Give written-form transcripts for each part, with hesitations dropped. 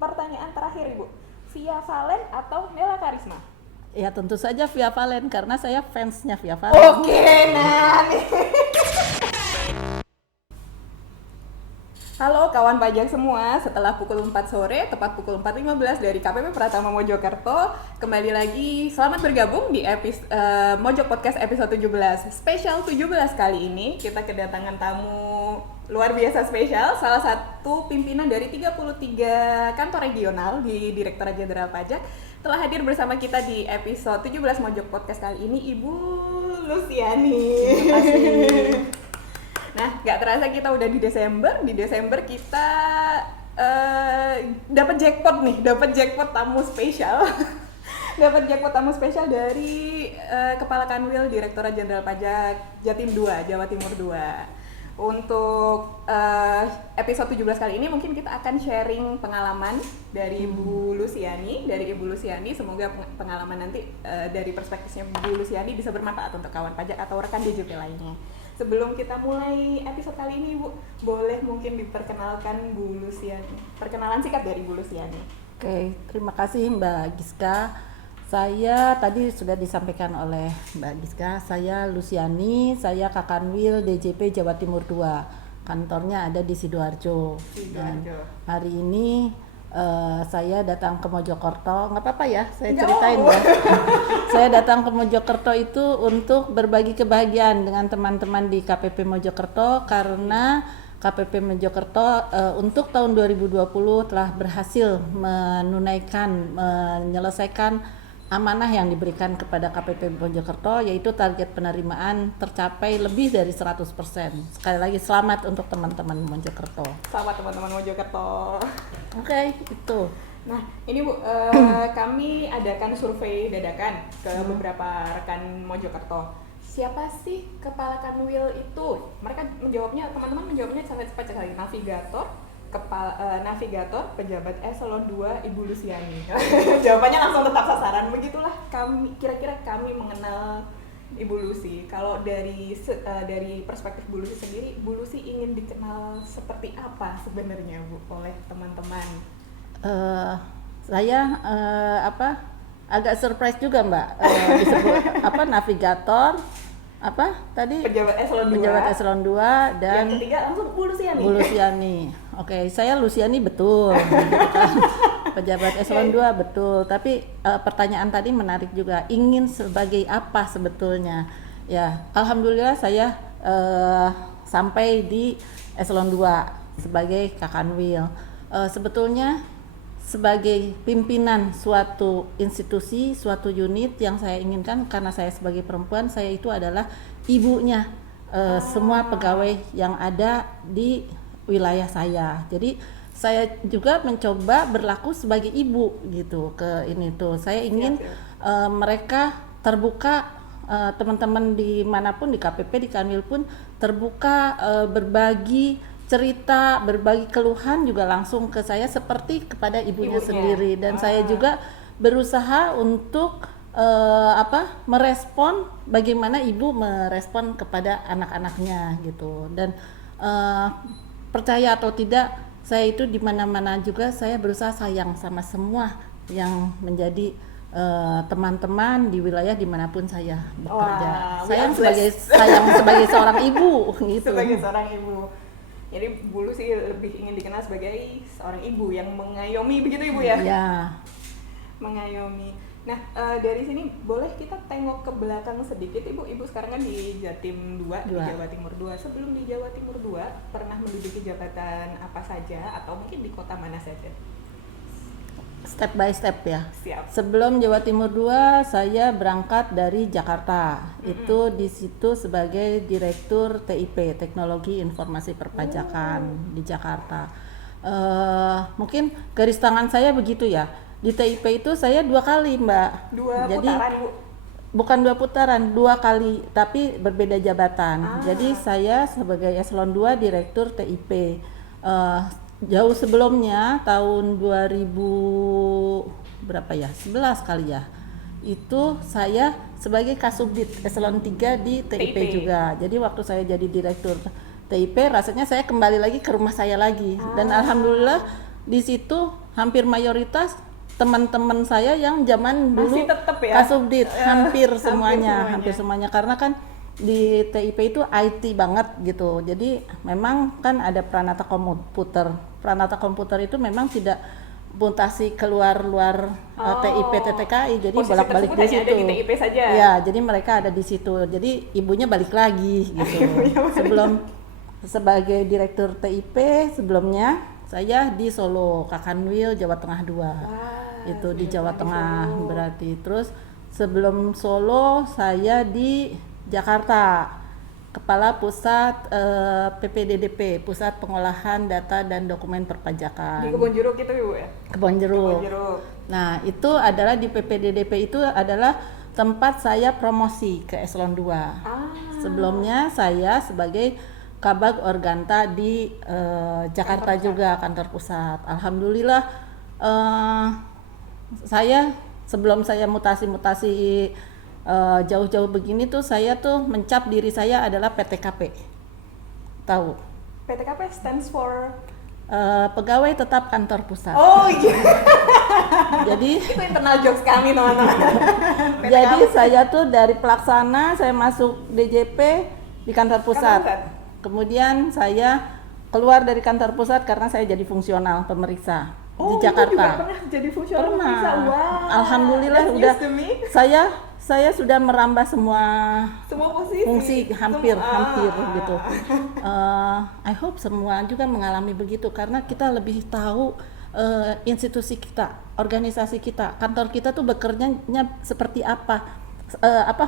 pertanyaan terakhir Ibu, Via Valen atau Nela Karisma? Ya tentu saja Via Valen karena saya fansnya Via Valen. Oke, nah nih. Halo kawan pajak semua, setelah pukul 4 sore, tepat pukul 4.15 dari KPP Pratama Mojokerto, kembali lagi, selamat bergabung di Mojok Podcast episode 17. Spesial 17 kali ini, kita kedatangan tamu luar biasa spesial, salah satu pimpinan dari 33 kantor regional di Direktorat Jenderal Pajak, telah hadir bersama kita di episode 17 Mojok Podcast kali ini, Ibu Lusiani. Terima kasih. Nah, nggak terasa kita udah di Desember. Di Desember kita dapat jackpot tamu spesial. Dapat jackpot tamu spesial dari Kepala Kanwil Direktorat Jenderal Pajak Jatim 2, Jawa Timur 2. Untuk episode 17 kali ini mungkin kita akan sharing pengalaman dari Ibu Lusiani. Semoga pengalaman nanti dari perspektifnya Bu Lusiani bisa bermanfaat untuk kawan pajak atau rekan DJP lainnya. Sebelum kita mulai episode kali ini, Bu, boleh mungkin diperkenalkan Bu Lusiani. Perkenalan singkat dari Bu Lusiani. Oke, terima kasih Mbak Giska. Saya tadi sudah disampaikan oleh Mbak Giska, saya Lusiani, saya Kakanwil DJP Jawa Timur 2. Kantornya ada di Sidoarjo. Dan hari ini saya datang ke Mojokerto, nggak apa-apa ya, saya ceritain ya. Saya datang ke Mojokerto itu untuk berbagi kebahagiaan dengan teman-teman di KPP Mojokerto karena KPP Mojokerto untuk tahun 2020 telah berhasil menyelesaikan amanah yang diberikan kepada KPP Mojokerto, yaitu target penerimaan tercapai lebih dari 100%. Sekali lagi selamat untuk teman-teman Mojokerto. Selamat teman-teman Mojokerto. Oke, itu. Nah, ini Bu, kami adakan survei dadakan ke beberapa rekan Mojokerto. Siapa sih Kepala Kanwil itu? Mereka teman-teman menjawabnya sangat cepat sekali. Navigator, pejabat eselon 2 Ibu Lusiani. Jawabannya langsung tetap sasaran. Begitulah kira-kira kami mengenal Ibu Lusi. Kalau dari perspektif Bu Lusi sendiri, Bu Lusi ingin dikenal seperti apa sebenarnya Bu oleh teman-teman? Saya agak surprise juga Mbak, disebut navigator, pejabat eselon 2 dan yang ketiga langsung Bu Lusiani. Oke, saya Lusiani betul. Pejabat eselon 2 betul, tapi pertanyaan tadi menarik juga, ingin sebagai apa sebetulnya? Ya, alhamdulillah saya sampai di eselon 2 sebagai Kakanwil. Sebetulnya sebagai pimpinan suatu institusi, suatu unit yang saya inginkan karena saya sebagai perempuan, saya itu adalah ibunya semua pegawai yang ada di wilayah saya. Jadi saya juga mencoba berlaku sebagai ibu gitu ke ini tuh. Saya ingin mereka terbuka, teman-teman dimanapun di KPP, di Kanwil pun terbuka, berbagi cerita, berbagi keluhan juga langsung ke saya seperti kepada ibunya sendiri. Dan saya juga berusaha untuk merespon bagaimana ibu merespon kepada anak-anaknya gitu. Dan percaya atau tidak, saya itu di mana-mana juga saya berusaha sayang sama semua yang menjadi teman-teman di wilayah dimanapun saya bekerja. Sayang sebagai seorang ibu gitu. Sebagai seorang ibu. Jadi Bu Lusi lebih ingin dikenal sebagai seorang ibu yang mengayomi, begitu Ibu ya? Iya. Mengayomi. Nah, dari sini boleh kita tengok ke belakang sedikit Ibu. Ibu sekarang kan di Jatim 2, di Jawa Timur 2. Sebelum di Jawa Timur 2, pernah menduduki jabatan apa saja atau mungkin di kota mana saja? Step by step ya. Siap. Sebelum Jawa Timur 2, saya berangkat dari Jakarta. Itu di situ sebagai Direktur TIP, Teknologi Informasi Perpajakan di Jakarta. Mungkin garis tangan saya begitu ya. Di TIP itu saya 2 kali Mbak. Putaran Bu? Bukan 2 putaran, 2 kali, tapi berbeda jabatan. Jadi saya sebagai eselon 2 Direktur TIP. Jauh sebelumnya tahun 2000 berapa ya? 11 kali ya. Itu saya sebagai Kasubdit eselon 3 di TIP juga. Jadi waktu saya jadi direktur TIP, rasanya saya kembali lagi ke rumah saya lagi. Dan alhamdulillah di situ hampir mayoritas teman-teman saya yang zaman dulu Masih tetep ya? Kasubdit, hampir hampir semuanya karena kan di TIP itu IT banget gitu. Jadi memang kan ada Pranata Komputer. Pranata Komputer itu memang tidak mutasi keluar TIP TTKI, jadi Posisi bolak-balik tersebut di hanya situ. ada di TIP saja. Ya, jadi mereka ada di situ. Jadi ibunya balik lagi gitu. Sebelum sebagai direktur TIP sebelumnya saya di Solo, Kakanwil, Jawa Tengah 2. Itu di Jawa Tengah berarti. Terus sebelum Solo saya di Jakarta, Kepala Pusat PPDDP, Pusat Pengolahan Data dan Dokumen Perpajakan. Di Kebonjeruk itu Ibu ya? Kebonjeruk. Nah, itu adalah di PPDDP itu adalah tempat saya promosi ke Eselon 2. Sebelumnya saya sebagai Kabag Organta di Jakarta juga, kantor pusat. Alhamdulillah saya sebelum saya mutasi jauh-jauh begini tuh saya tuh mencap diri saya adalah PTKP. Tahu? PTKP stands for Pegawai Tetap Kantor Pusat. Oh iya. Jadi itu internal jokes kami teman-teman. jadi saya tuh dari pelaksana saya masuk DJP di kantor pusat. Kemudian saya keluar dari kantor pusat karena saya jadi fungsional pemeriksa di Jakarta. Juga pernah jadi fungsional pemeriksa. Wow. Alhamdulillah That's udah news to me. saya sudah merambah semua posisi. fungsi hampir gitu. I hope semua juga mengalami begitu karena kita lebih tahu institusi kita, organisasi kita, kantor kita tuh bekerjanya seperti apa.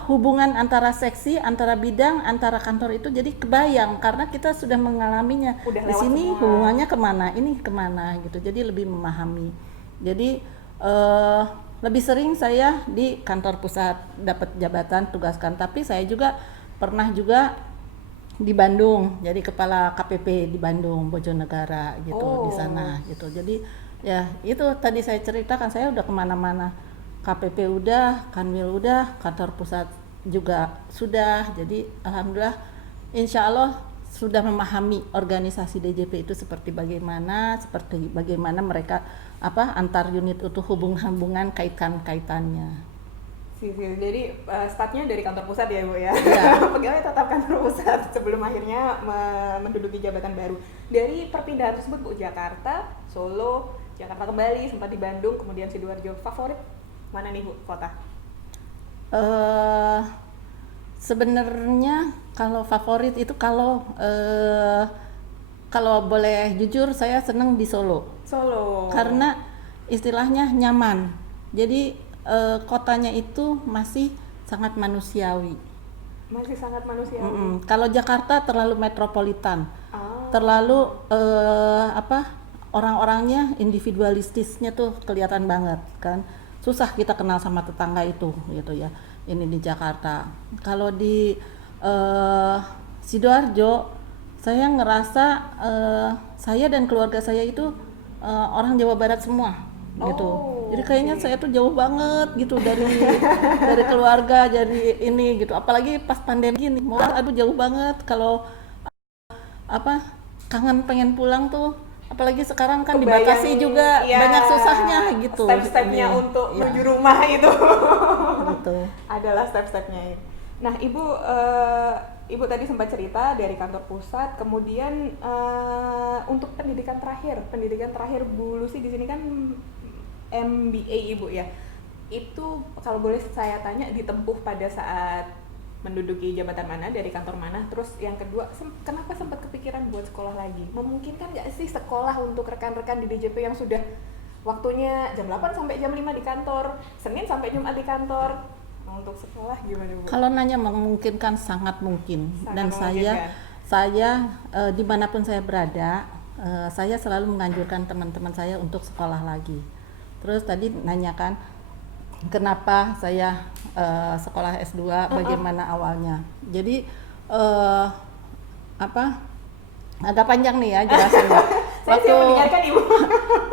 Hubungan antara seksi, antara bidang, antara kantor itu jadi kebayang karena kita sudah mengalaminya. Udah Di sini semua. hubungannya kemana, ini kemana gitu. Jadi lebih memahami. Jadi lebih sering saya di kantor pusat dapat jabatan tugaskan, tapi saya juga pernah juga di Bandung, jadi kepala KPP di Bandung, Bojonegara gitu di sana gitu. Jadi ya itu tadi saya ceritakan saya udah kemana-mana. KPP udah, Kanwil udah, kantor pusat juga sudah. Jadi alhamdulillah insya Allah sudah memahami organisasi DJP itu seperti bagaimana mereka antar unit itu hubungan kaitannya. Jadi startnya dari kantor pusat ya Bu ya. Ya. Pegawai tetap kantor pusat sebelum akhirnya menduduki jabatan baru. Dari perpindahan tersebut Bu, Jakarta, Solo, Jakarta kembali, sempat di Bandung, kemudian Sidoarjo. Favorit mana nih Bu kota? Sebenarnya kalau favorit itu kalau boleh jujur saya senang di Solo. Karena istilahnya nyaman. Jadi kotanya itu masih sangat manusiawi. Kalau Jakarta terlalu metropolitan. Terlalu orang-orangnya individualistisnya tuh kelihatan banget kan. Susah kita kenal sama tetangga itu gitu ya. Ini di Jakarta. Kalau di Sidoarjo saya ngerasa saya dan keluarga saya itu orang Jawa Barat semua gitu. Jadi kayaknya saya tuh jauh banget gitu dari keluarga, jadi ini gitu. Apalagi pas pandemi gini, aduh jauh banget. Kalau kangen pengen pulang tuh. Apalagi sekarang kan dibatasi juga banyak susahnya gitu. Step-stepnya untuk menuju rumah itu. Gitu. Adalah step-stepnya. Nah, Ibu tadi sempat cerita dari kantor pusat, kemudian untuk pendidikan terakhir Bu Lucy di sini kan MBA Ibu ya. Itu kalau boleh saya tanya ditempuh pada saat menduduki jabatan mana, dari kantor mana, terus yang kedua kenapa sempat kepikiran buat sekolah lagi? Memungkinkan nggak sih sekolah untuk rekan-rekan di DJP yang sudah waktunya jam 8 sampai jam 5 di kantor, Senin sampai Jumat di kantor, untuk sekolah gimana Bu? Kalau nanya memungkinkan, sangat mungkin. Dan saya dimanapun saya berada, saya selalu menganjurkan teman-teman saya untuk sekolah lagi. Terus tadi nanyakan kenapa saya sekolah S2, bagaimana awalnya. Jadi agak panjang nih ya jelasannya.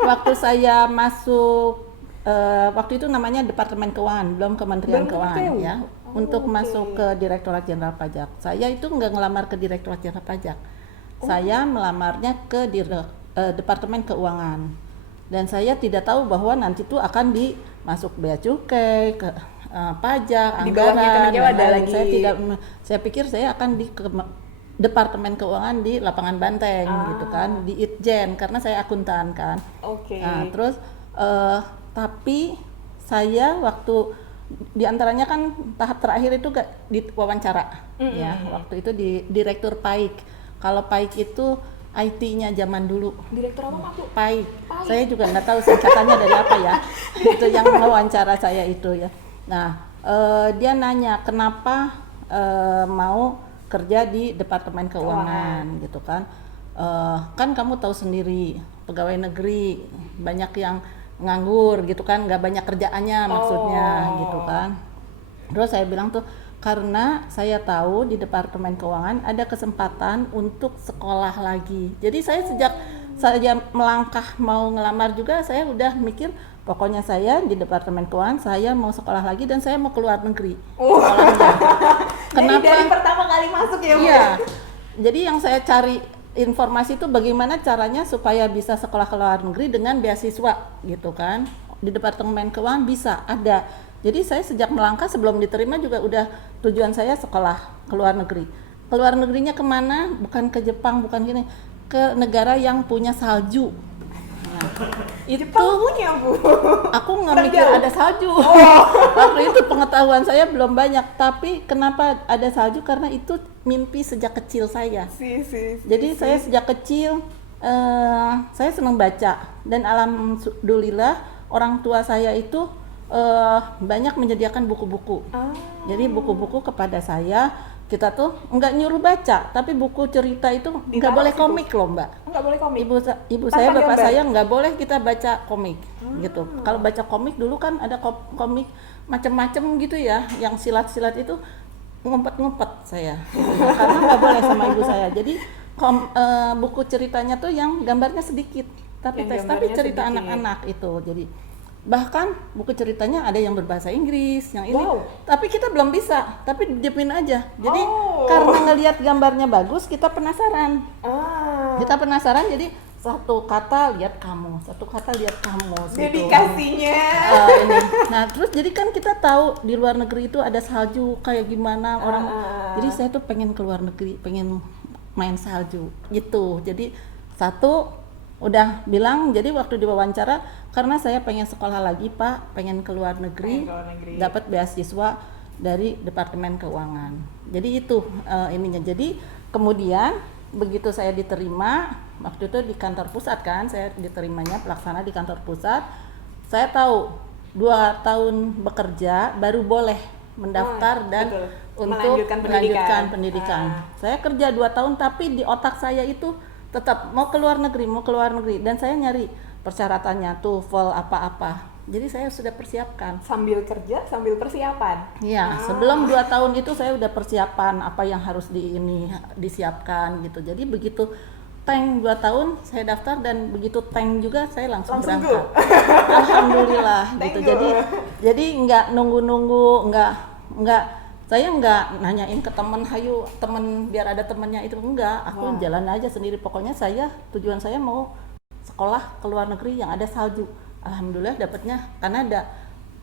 Waktu saya masuk waktu itu namanya Departemen Keuangan, belum Kementerian Keuangan ya. Untuk masuk ke Direktorat Jenderal Pajak. Saya itu nggak ngelamar ke Direktorat Jenderal Pajak. Saya melamarnya ke Departemen Keuangan. dan saya tidak tahu bahwa nanti tuh akan dimasuk bea cukai, ke pajak, Di bawahnya anggaran, Kemenkeu dan ada lain. lagi. Saya pikir saya akan di Departemen Keuangan di Lapangan Banteng gitu kan, di Itjen, karena saya akuntan kan. Oke. Nah, terus tapi saya waktu diantaranya kan tahap terakhir itu gak di wawancara, ya waktu itu di Direktur PAIK. Kalau PAIK itu IT-nya zaman dulu. Direktur apa Pak Bu? PAIK. Saya juga nggak tahu singkatannya dari apa ya. Itu yang wawancara saya itu ya. Nah, dia nanya kenapa mau kerja di Departemen Keuangan gitu kan. Kan kamu tahu sendiri pegawai negeri banyak yang nganggur gitu kan, nggak banyak kerjaannya maksudnya gitu kan. Terus saya bilang tuh karena saya tahu di Departemen Keuangan ada kesempatan untuk sekolah lagi. Jadi saya sejak saya melangkah mau ngelamar juga saya udah mikir pokoknya saya di Departemen Keuangan saya mau sekolah lagi dan saya mau keluar negeri sekolahnya. Kenapa? Dari pertama kali masuk ya Bu? Iya. Jadi yang saya cari informasi itu bagaimana caranya supaya bisa sekolah ke luar negeri dengan beasiswa gitu kan. Di Departemen Keuangan bisa ada. Jadi saya sejak melangkah sebelum diterima juga udah tujuan saya sekolah ke luar negeri. Ke luar negerinya kemana? Bukan ke Jepang, bukan gini, ke negara yang punya salju. Nah, itu Jepang punya Bu? aku nggak mikir ada salju. Waktu itu pengetahuan saya belum banyak. Tapi kenapa ada salju? Karena itu mimpi sejak kecil saya. Jadi saya sejak kecil saya senang baca dan alhamdulillah orang tua saya itu banyak menyediakan buku-buku. Jadi buku-buku kepada saya, kita tuh nggak nyuruh baca, tapi buku cerita itu nggak boleh komik loh Mbak. Nggak boleh komik? Ibu saya, bapak saya nggak boleh kita baca komik gitu. Kalau baca komik dulu kan ada komik macem-macem gitu ya, yang silat-silat itu ngumpet-ngumpet saya. Karena nggak boleh sama ibu saya. Jadi buku ceritanya tuh yang gambarnya sedikit, tapi cerita anak-anak itu. Jadi bahkan buku ceritanya ada yang berbahasa Inggris, yang ini, tapi kita belum bisa, tapi diemin aja. Jadi karena ngelihat gambarnya bagus, kita penasaran. Kita penasaran, jadi satu kata lihat kamu, satu kata lihat kamu. Dedikasinya. Ini. Nah terus jadi kan kita tahu di luar negeri itu ada salju kayak gimana orang. Jadi saya tuh pengen ke luar negeri, pengen main salju gitu. Jadi satu udah bilang, jadi waktu diwawancara karena saya pengen sekolah lagi Pak, pengen ke luar negeri, dapat beasiswa dari Departemen Keuangan. Jadi itu ininya. Jadi kemudian begitu saya diterima waktu itu di kantor pusat kan, saya diterimanya pelaksana di kantor pusat. Saya tahu 2 tahun bekerja baru boleh mendaftar dan untuk melanjutkan pendidikan. Saya kerja 2 tahun tapi di otak saya itu tetap mau keluar negeri, dan saya nyari persyaratannya TOEFL apa-apa. Jadi saya sudah persiapkan. Sambil kerja, sambil persiapan. Iya, sebelum 2 tahun itu saya udah persiapan apa yang harus disiapkan gitu. Jadi begitu tank 2 tahun saya daftar dan begitu tank juga saya langsung berangkat. Alhamdulillah gitu. Jadi nggak nunggu-nunggu, nggak saya nggak nanyain ke temen, hayu temen biar ada temennya itu, enggak, aku jalan aja sendiri. Pokoknya tujuan saya mau sekolah ke luar negeri yang ada salju. Alhamdulillah dapatnya Kanada,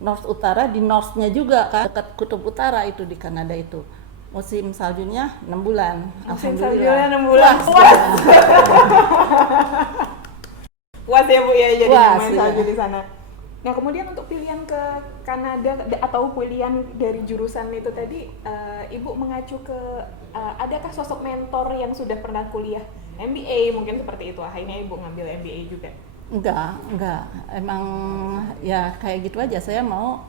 North Utara, di Northnya juga kan, dekat Kutub Utara itu di Kanada itu. Musim saljunya 6 bulan. Alhamdulillah. 6 bulan. Puas ya Bu ya, jadi main salju di sana. Nah kemudian untuk pilihan ke Kanada atau pilihan dari jurusan itu tadi, Ibu mengacu ke adakah sosok mentor yang sudah pernah kuliah MBA mungkin seperti itu? Akhirnya Ibu ngambil MBA juga? Enggak, emang ya kayak gitu aja. Saya mau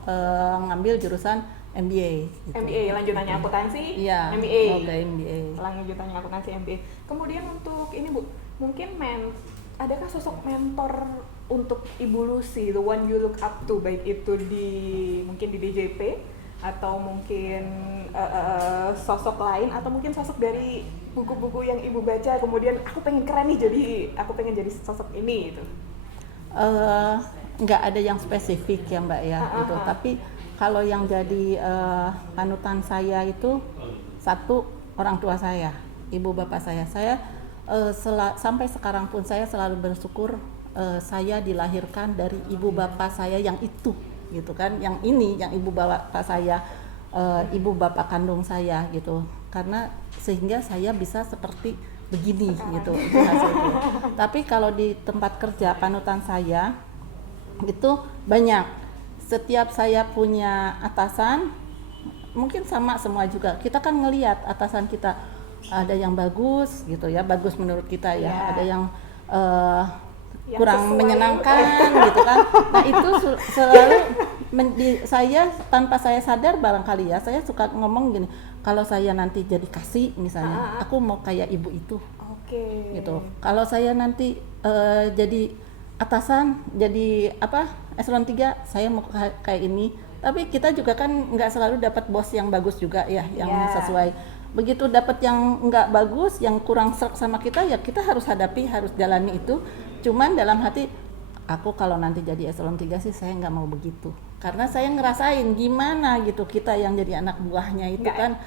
ngambil jurusan MBA gitu. MBA, lanjutannya akuntansi? Iya, MBA. MBA. Lanjutannya akuntansi MBA. Kemudian untuk ini Bu, mungkin adakah sosok mentor untuk Ibu Lucy, the one you look up to, baik itu mungkin di DJP atau mungkin sosok lain, atau mungkin sosok dari buku-buku yang Ibu baca, kemudian aku pengen keren nih, jadi aku pengen jadi sosok ini gitu? Nggak ada yang spesifik ya Mbak ya gitu. Tapi kalau yang jadi panutan saya itu satu, orang tua saya, ibu bapak saya. Sampai sekarang pun saya selalu bersyukur saya dilahirkan dari ibu bapak saya yang itu gitu kan, yang ini yang ibu bapak saya, ibu bapak kandung saya gitu, karena sehingga saya bisa seperti begini gitu itu hasilnya. Tapi kalau di tempat kerja panutan saya itu banyak, setiap saya punya atasan mungkin sama semua juga, kita kan ngelihat atasan kita ada yang bagus gitu ya, bagus menurut kita ya, ada yang kurang menyenangkan gitu kan. Nah itu selalu saya tanpa saya sadar barangkali ya, saya suka ngomong gini, kalau saya nanti jadi kasih misalnya, aku mau kayak ibu itu. Gitu. Kalau saya nanti jadi atasan, jadi eselon 3, saya mau kayak ini. Tapi kita juga kan nggak selalu dapat bos yang bagus juga ya, yang sesuai. Begitu dapat yang nggak bagus, yang kurang serk sama kita, ya kita harus hadapi, harus jalani itu. Cuman dalam hati, aku kalau nanti jadi eselon 3 sih saya nggak mau begitu. Karena saya ngerasain gimana gitu, kita yang jadi anak buahnya itu kan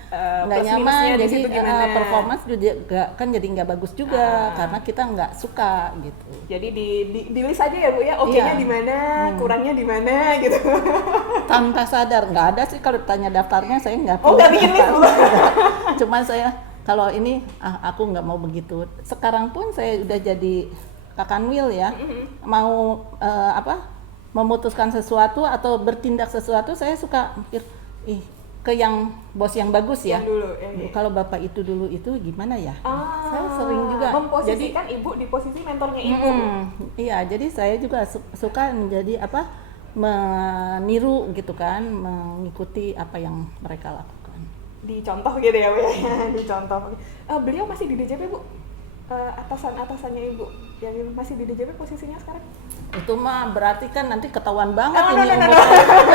nggak nyaman, jadi performance juga kan jadi nggak bagus juga, karena kita nggak suka gitu. Jadi di list aja ya Bu ya, oke-nya di mana, kurangnya di mana gitu. Tanpa sadar, nggak ada sih kalau tanya daftarnya, saya nggak nggak bikin list. Cuman saya kalau ini aku nggak mau begitu. Sekarang pun saya udah jadi Kakanwil ya, mau memutuskan sesuatu atau bertindak sesuatu, saya suka mikir ke yang bos yang bagus ya. Yang dulu, kalau bapak itu dulu itu gimana ya? Saya sering juga memposisikan ibu di posisi mentornya ibu. Iya, jadi saya juga suka menjadi meniru gitu kan, mengikuti apa yang mereka lakukan. Dicontoh gitu ya Bu ya, dicontoh. Beliau masih di DJP Bu? Atasan-atasannya ibu yang masih di DJP posisinya sekarang? Itu mah berarti kan nanti ketahuan banget umurnya.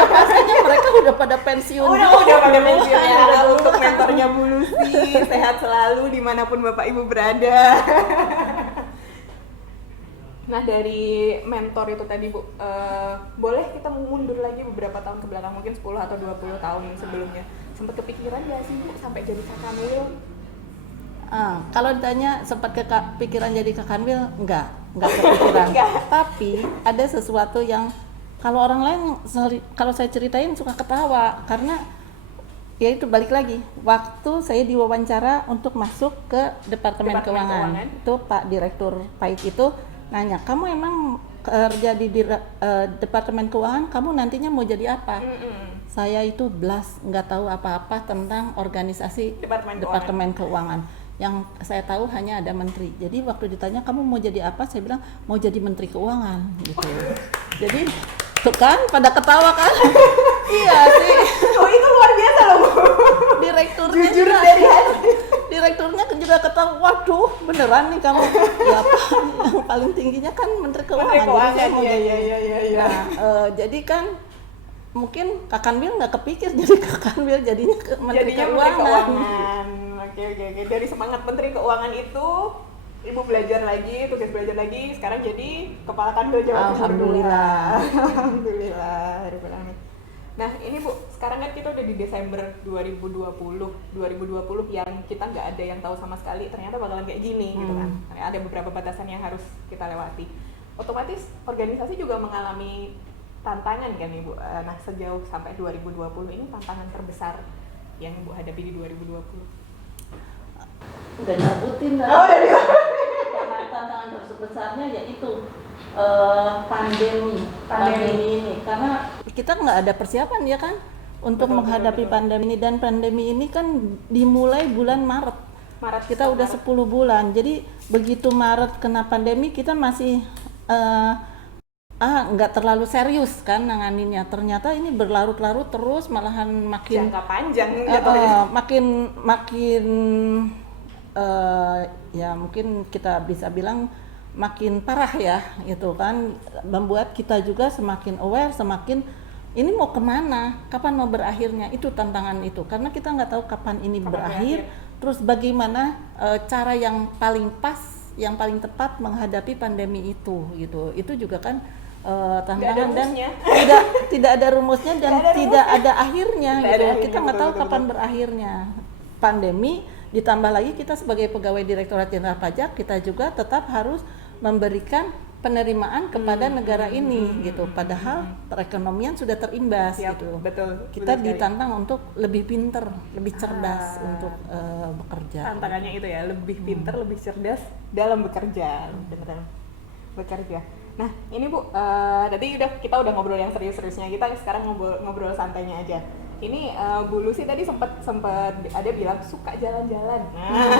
Pastinya mereka udah pada pensiun. Udah pada pensiun ya. Untuk mentornya Bu Lucy, sehat selalu dimanapun Bapak Ibu berada. Nah dari mentor itu tadi Bu, boleh kita mundur lagi beberapa tahun ke belakang, mungkin 10 atau 20 tahun sebelumnya. Sempat kepikiran gak sih Bu sampai jadi Kakanwil? Kalau ditanya sempat kepikiran jadi Kakanwil, enggak kepikiran. Tapi ada sesuatu yang kalau orang lain, kalau saya ceritain suka ketawa, karena ya itu balik lagi, waktu saya diwawancara untuk masuk ke Departemen Keuangan. Itu Pak Direktur Pahit itu nanya, kamu emang kerja di Departemen Keuangan, kamu nantinya mau jadi apa? Saya itu nggak tahu apa-apa tentang organisasi Departemen Keuangan. Yang saya tahu hanya ada menteri. Jadi waktu ditanya kamu mau jadi apa, saya bilang mau jadi menteri keuangan gitu. Jadi tuh kan pada ketawa kan. Iya sih. Itu luar biasa loh Bu. Direkturnya jujur juga, dari hati. Direkturnya juga ketawa, waduh beneran nih kamu. Ya apa, yang paling tingginya kan menteri keuangan. Jadi saya mau jadi. Nah, jadi kan mungkin Kakanwil nggak kepikir jadi Kakanwil, jadinya menteri keuangan. Oke. Dari semangat menteri keuangan itu, Ibu belajar lagi, tugas belajar lagi, sekarang jadi kepala kanwil Jawa Timur. Alhamdulillah. Nah ini Bu, sekarang kan kita udah di Desember 2020 yang kita nggak ada yang tahu sama sekali ternyata bakalan kayak gini gitu kan. Ada beberapa batasan yang harus kita lewati. Otomatis organisasi juga mengalami tantangan kan Ibu. Nah sejauh sampai 2020 ini tantangan terbesar yang Ibu hadapi di 2020? Udah nyebutin dah. Karena tantangan terbesarnya yaitu pandemi ini, karena kita nggak ada persiapan ya kan untuk menghadapi pandemi ini, dan pandemi ini kan dimulai bulan Maret kita udah 10 bulan. Jadi begitu Maret kena pandemi, kita masih nggak terlalu serius kan nanganinnya. Ternyata ini berlarut-larut terus, malahan makin jangka panjang makin ya mungkin kita bisa bilang makin parah ya gitu kan, membuat kita juga semakin aware, semakin ini mau kemana, kapan mau berakhirnya, itu tantangan itu, karena kita nggak tahu kapan ini berakhir. Terus bagaimana cara yang paling pas, yang paling tepat menghadapi pandemi itu gitu, itu juga kan tantangan, dan tidak ada rumusnya dan tidak ada akhirnya gitu. Kita nggak tahu kapan berakhirnya pandemi. Ditambah lagi kita sebagai pegawai Direktorat Jenderal Pajak, kita juga tetap harus memberikan penerimaan kepada negara ini gitu. Padahal perekonomian sudah terimbas Siap, gitu. betul. Kita Betul sekali. ditantang untuk lebih pinter, lebih cerdas untuk bekerja. Tantangannya itu ya, lebih pintar, lebih cerdas dalam bekerja, dalam bekerja. Nah, ini Bu, tadi kita udah ngobrol yang serius-seriusnya, kita sekarang ngobrol santainya aja. Ini Bu Lucy tadi sempat ada bilang suka jalan-jalan. Nah,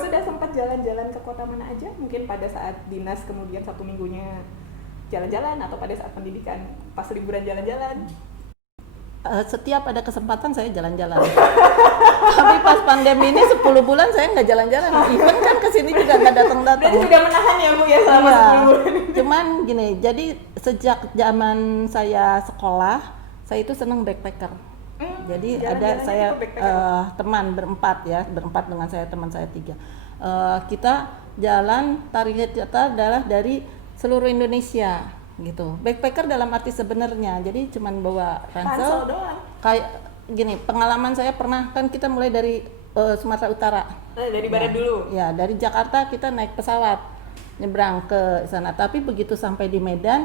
sudah sempat jalan-jalan ke kota mana aja? Mungkin pada saat dinas, kemudian Sabtu minggunya jalan-jalan, atau pada saat pendidikan pas liburan jalan-jalan? Setiap ada kesempatan saya jalan-jalan. Tapi pas pandemi ini 10 bulan saya nggak jalan-jalan. Even kan kesini juga nggak datang-datang. Berarti sudah menahan ya Bu ya selama Iya. 10 bulan. Cuman gini, jadi sejak zaman saya sekolah, saya itu seneng backpacker. Jadi ada jalan-jalannya saya itu backpacker. teman berempat dengan saya, teman saya 3. Kita jalan, target kita adalah dari seluruh Indonesia gitu. Backpacker dalam arti sebenarnya, jadi cuman bawa Ransel ransel. doang. Kayak gini, pengalaman saya pernah kan kita mulai dari Sumatera Utara. Dari barat dulu. Ya, dari Jakarta kita naik pesawat nyebrang ke sana. Tapi begitu sampai di Medan,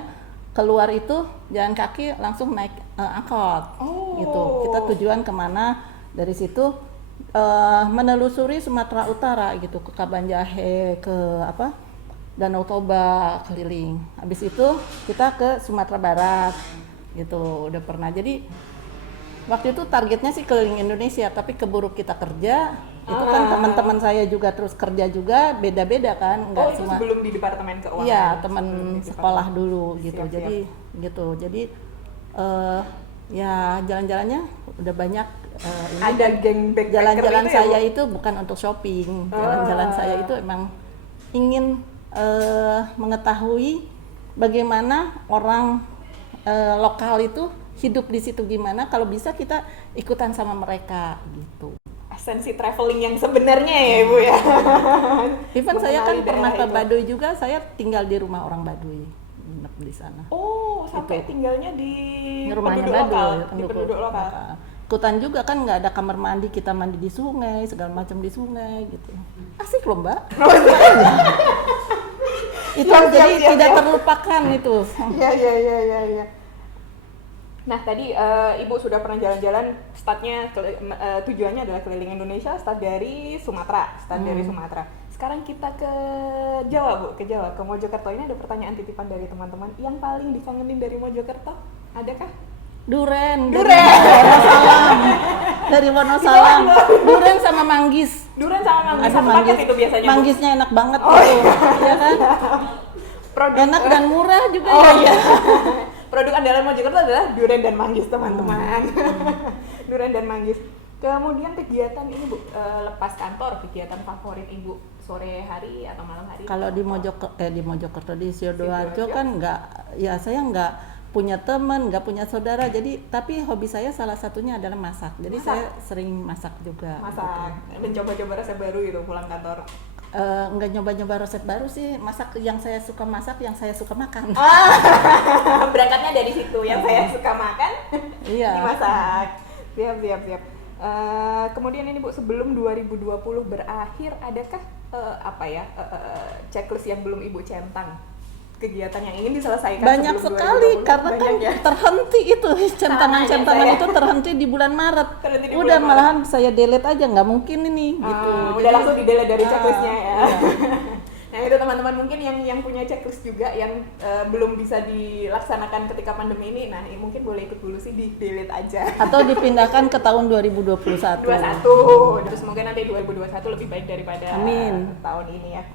keluar itu jalan kaki langsung naik angkot. Gitu. Kita tujuan kemana? Dari situ menelusuri Sumatera Utara gitu, ke Kabanjahe, ke Danau Toba, keliling. Habis itu kita ke Sumatera Barat. Gitu, udah pernah. Jadi waktu itu targetnya sih keliling Indonesia, tapi keburu kita kerja. Itu kan teman-teman saya juga terus kerja juga, beda-beda kan, nggak Itu semua. sebelum di Departemen Keuangan. Iya, teman Sebelum di sekolah departemen. dulu gitu. Siap, Jadi gitu. Jadi ya jalan-jalannya udah banyak. Ini Ada geng backpacker jalan-jalan itu ya, saya Bu? itu bukan untuk shopping. Jalan-jalan saya itu emang ingin mengetahui bagaimana orang lokal itu hidup di situ gimana. Kalau bisa kita ikutan sama mereka gitu. Esensi traveling yang sebenarnya ya Ibu ya. Even saya kan Mengenali pernah ke daerah itu. Baduy juga, saya tinggal di rumah orang Baduy, nginep di sana. Oh, sampai Gitu. tinggalnya di Rumahnya penduduk lokal, Baduy, di penduduk lokal. Ikutan juga kan nggak ada kamar mandi, kita mandi di sungai, segala macam di sungai gitu. Asik loh Mbak. Itu Siap, jadi siap, tidak siap. terlupakan itu. Iya. Nah tadi Ibu sudah pernah jalan-jalan, tujuannya adalah keliling Indonesia, start dari Sumatera, Sekarang kita ke Jawa Bu, ke Mojokerto. Ini ada pertanyaan titipan dari teman-teman. Yang paling dikangenin dari Mojokerto, adakah? Duren. Dari Wonosalam. Duren sama manggis. Duren sama manggis, Ada satu paket itu biasanya Bu? Manggisnya enak banget tuh. Iya kan? Produk, Enak dan murah juga. Oh ya. iya. Produk andalan Mojokerto adalah duren dan manggis teman-teman. Duren dan manggis. Kemudian kegiatan ini Bu, lepas kantor, kegiatan favorit Ibu sore hari atau malam hari? Kalau di Mojokerto di Sidoarjo Sidoarjo. kan saya nggak punya teman, nggak punya saudara. Jadi tapi hobi saya salah satunya adalah masak. Jadi Masak? saya sering masak juga. Masak, mencoba-coba resep baru gitu pulang kantor. Nggak nyoba-nyoba resep baru sih, masak yang saya suka masak, yang saya suka makan. Berangkatnya dari situ, yang saya suka makan Iya. dimasak. Siap. Kemudian ini Bu, sebelum 2020 berakhir, adakah checklist yang belum Ibu centang? Kegiatan yang ingin diselesaikan Banyak sebelum sekali 2020? karena kan Banyak ya? terhenti itu centangan-centangan saya. itu terhenti di bulan Maret. Terhenti di Udah bulan malahan saya delete aja, nggak mungkin ini gitu. Udah langsung di-delete dari checklistnya ya. Iya. Nah itu teman-teman mungkin yang punya checklist juga yang belum bisa dilaksanakan ketika pandemi ini, nah mungkin boleh ikut dulu sih, di-delete aja. Atau dipindahkan ke tahun 2021. 21. Terus semoga nanti 2021 lebih baik daripada Amin. tahun ini ya.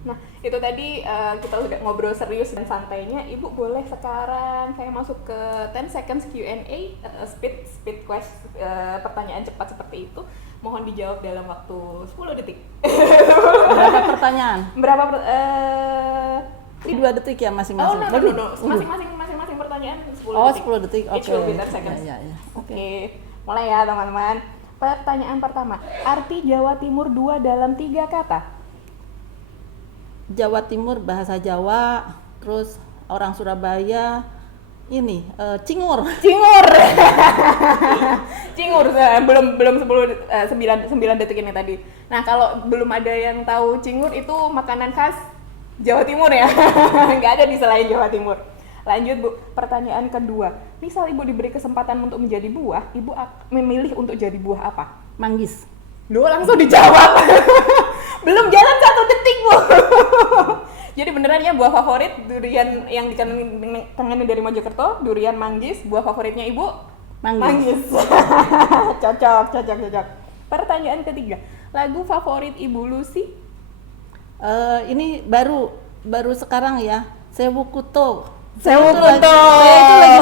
Nah itu tadi kita udah ngobrol serius dan santainya. Ibu boleh sekarang saya masuk ke 10 seconds Q&A, speed quest, pertanyaan cepat seperti itu. Mohon dijawab dalam waktu 10 detik. Berapa pertanyaan? Berapa? Ini 2 detik ya masing-masing. No. Waduh. Masing-masing pertanyaan 10 Oh, detik. 10 detik. Each Oke. will be 10 seconds. Ya. Oke. Mulai ya teman-teman. Pertanyaan pertama. Arti Jawa Timur 2 dalam 3 kata. Jawa Timur bahasa Jawa, terus orang Surabaya ini cingur. Cingur, belum 9 detik ini tadi. Nah, kalau belum ada yang tahu cingur itu makanan khas Jawa Timur ya. Nggak ada di selain Jawa Timur. Lanjut Bu, pertanyaan kedua. Misal Ibu diberi kesempatan untuk menjadi buah, Ibu memilih untuk jadi buah apa? Manggis. Duh, langsung dijawab. Belum jalan 1 detik Bu. Jadi beneran ya buah favorit durian yang ditangani dari Mojokerto, durian manggis. Buah favoritnya Ibu? Manggis. Cocok. Pertanyaan ketiga. Lagu favorit Ibu Lucy? Ini baru sekarang ya, Sewu Kuto. Sewu Kuto. Saya itu lagi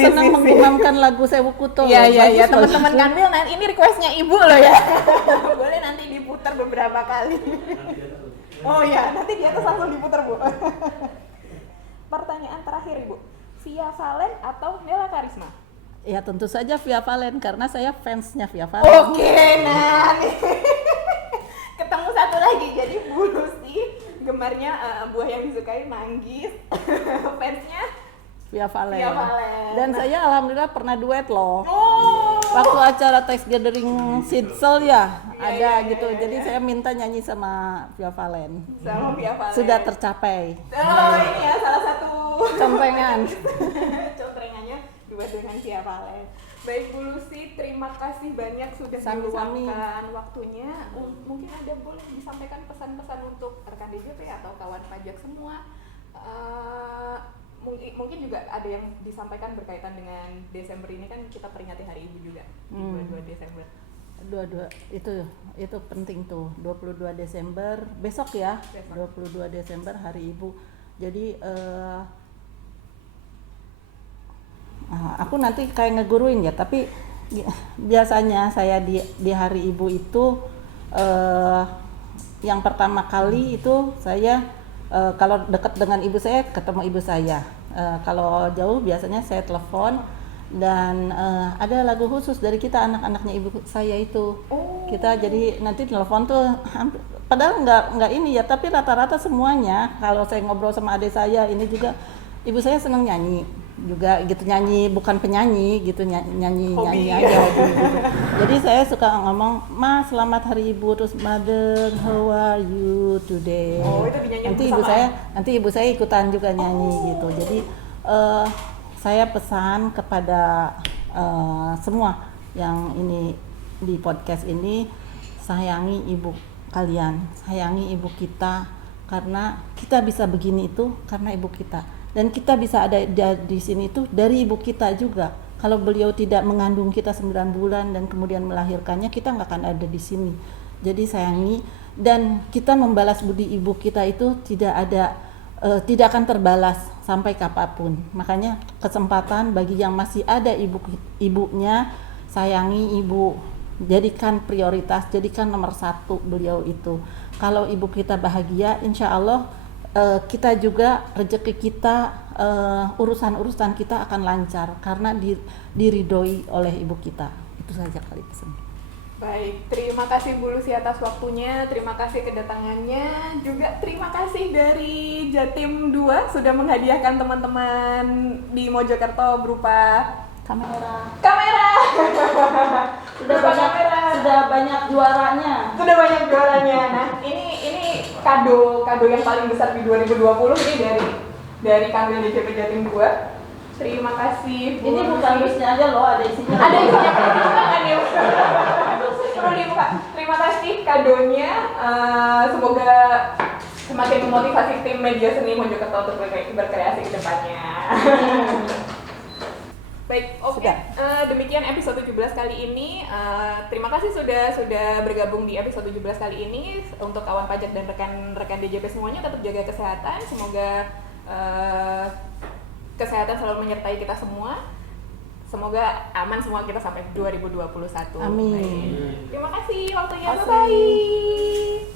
senang menggumamkan lagu Sewu Kuto. Iya, teman-teman Kanwil, nah ini requestnya Ibu loh ya. Boleh nanti diputar beberapa kali. Oh ya, nanti di atas langsung diputar Bu. Pertanyaan terakhir Ibu, Via Valen atau Nela Karisma? Ya tentu saja Via Valen karena saya fansnya Via Valen. Oke, nah nih. Ketemu satu lagi, jadi Bu Lucy gemarnya buah yang disukai manggis, fansnya Via Valen. Via Valen. Dan saya alhamdulillah pernah duet loh. Oh. Waktu acara Thanks Gathering Sidsel ya, ada iya, gitu. iya. Jadi saya minta nyanyi sama Via Valen. Sama Via Valen. Sudah tercapai. Oh, ini ya salah satu Comprengan. Comprengannya duet dengan Via Valen. Baik Bu Lucy, terima kasih banyak sudah Sami-sami. meluangkan waktunya. Mungkin ada boleh disampaikan pesan-pesan untuk rekan DJP atau kawan pajak semua. Mungkin juga ada yang disampaikan berkaitan dengan Desember ini, kan kita peringati Hari Ibu juga di 22 Desember. 22 itu penting tuh. 22 Desember besok ya. Besok. 22 Desember Hari Ibu. Jadi aku nanti kayak ngeguruin ya, tapi biasanya saya di Hari Ibu itu yang pertama kali itu saya kalau dekat dengan ibu saya ketemu ibu saya. Kalau jauh biasanya saya telepon dan ada lagu khusus dari kita anak-anaknya ibu saya itu. Kita jadi nanti telepon tuh padahal nggak ini ya, tapi rata-rata semuanya kalau saya ngobrol sama adik saya ini juga ibu saya senang nyanyi juga gitu, nyanyi bukan penyanyi gitu, nyanyi aja gitu. Jadi saya suka ngomong, "Ma, selamat Hari Ibu," terus "Mother, how are you today?" Itu dinyanyi nanti ibu saya ikutan juga nyanyi gitu. Jadi saya pesan kepada semua yang ini di podcast ini, sayangi ibu kalian, sayangi ibu kita, karena kita bisa begini itu karena ibu kita. Dan kita bisa ada di sini itu dari ibu kita juga. Kalau beliau tidak mengandung kita 9 bulan dan kemudian melahirkannya, kita nggak akan ada di sini. Jadi sayangi, dan kita membalas budi ibu kita itu tidak akan terbalas sampai kapanpun. Makanya kesempatan bagi yang masih ada ibunya, sayangi ibu, jadikan prioritas, jadikan nomor 1 beliau itu. Kalau ibu kita bahagia, insya Allah kita juga rezeki kita, urusan-urusan kita akan lancar karena diridhoi oleh ibu kita. Itu saja kali pesan. Baik, terima kasih Bu Lucy atas waktunya, terima kasih kedatangannya, juga terima kasih dari Jatim 2 sudah menghadiahkan teman-teman di Mojokerto berupa Kamera. Sudah banyak juaranya. Nah, ini kado yang paling besar di 2020 ini dari Kanwil DJP Jatim 2. Terima kasih Bu. Ini bukan dusnya aja loh, ada isinya. Ada isinya kan ya. Perlu dibuka. Terima kasih kadonya. Semoga semakin memotivasi tim media seni Mojokerto untuk berkreasi ke depannya. Baik, oke. Demikian episode 17 kali ini. Terima kasih sudah bergabung di episode 17 kali ini. Untuk kawan pajak dan rekan-rekan DJP semuanya, tetap jaga kesehatan. Semoga kesehatan selalu menyertai kita semua. Semoga aman semua kita sampai 2021. Amin. Baik. Terima kasih waktunya. Bye-bye.